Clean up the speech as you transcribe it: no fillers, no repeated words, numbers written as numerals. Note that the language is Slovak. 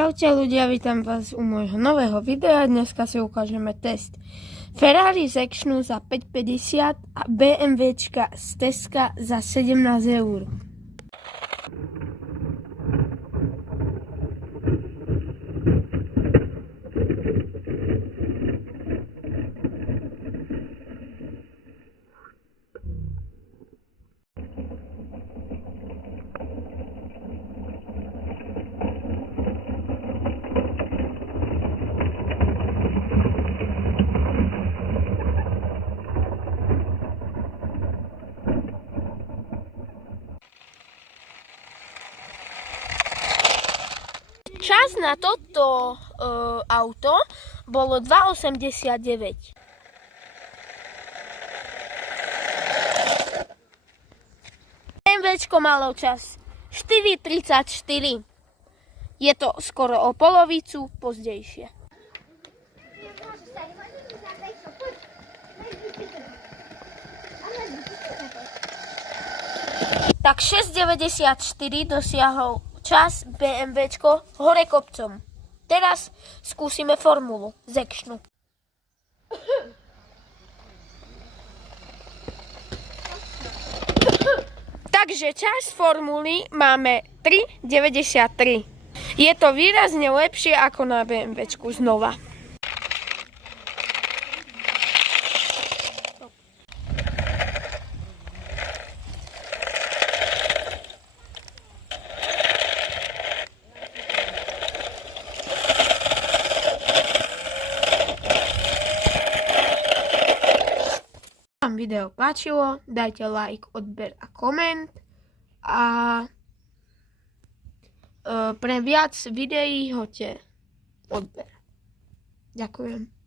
Čaute ľudia, vítam vás u môjho nového videa. Dneska si ukážeme test Ferrari z Actionu za 5,50 a BMWčka z Teska za 17 eur. Čas na toto auto bolo 2,89. BMWčko malo čas 4,34. Je to skoro o polovicu pozdejšie. Tak 6,94 dosiahol čas BMWčko hore kopcom. Teraz skúsime formulu z Actionu. Takže čas formuly máme 3,93. Je to výrazne lepšie ako na BMWčku znova. Vám video páčilo, dajte like, odber a koment a pre viac videí hoďte odber. Ďakujem.